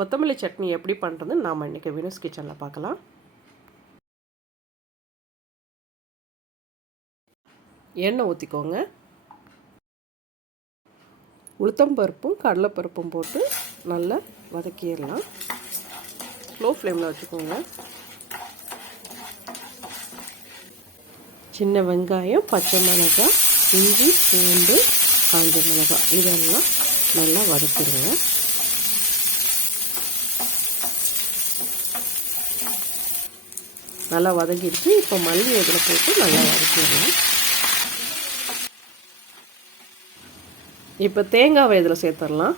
கொத்தமல்லி சட்னி எப்படி பண்ணுறதுன்னு நாம் இன்றைக்கி வினோஸ் கிச்சனில் பார்க்கலாம். எண்ணெய் ஊற்றிக்கோங்க உளுத்தம்பருப்பும் கடலைப்பருப்பும் போட்டு நல்லா வதக்கிடலாம். ஸ்லோ ஃப்ளேமில் வச்சுக்கோங்க. சின்ன வெங்காயம் பச்சை மிளகாய் இஞ்சி பூண்டு காஞ்ச மிளகாய் இதெல்லாம் நல்லா வதக்கிடுங்க. நல்லா வதங்கிடுச்சு. இப்போ மல்லி இதில் போட்டு நல்லா வதக்கிடலாம். இப்போ தேங்காவை இதில் சேர்த்துடலாம்.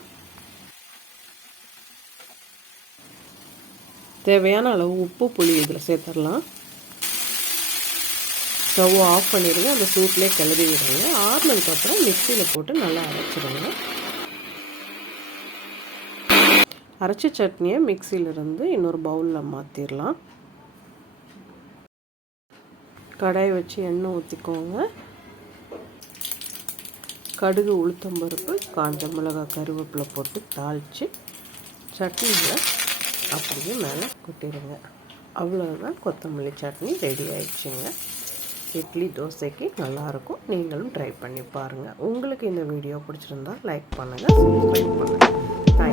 தேவையான அளவு உப்பு புளி இதில் சேர்த்துடலாம். ஸ்டவ் ஆஃப் பண்ணிடுங்க. அந்த சூட்லேயே கிளறி விடுங்க. ஆறுனதுக்கப்புறம் மிக்சியில் போட்டு நல்லா அரைச்சிடுங்க. அரைச்ச சட்னியை மிக்சியிலிருந்து இன்னொரு பவுலில் மாற்றிடலாம் கடாய் வச்சு எண்ணெய் ஊற்றிக்கோங்க கடுகு உளுத்தம்பருப்பு காஞ்ச மிளகாய் கருவேப்பிலை போட்டு தாளித்து சட்னியில் அப்படியே மேலே கொட்டிடுங்க அவ்வளோதான் கொத்தமல்லி சட்னி ரெடி ஆயிடுச்சுங்க. இட்லி தோசைக்கு நல்லாயிருக்கும். நீங்களும் ட்ரை பண்ணி பாருங்கள் உங்களுக்கு இந்த வீடியோ பிடிச்சிருந்தா லைக் பண்ணுங்கள் சப்ஸ்கிரைப் பண்ணுங்கள் தேங்க்யூ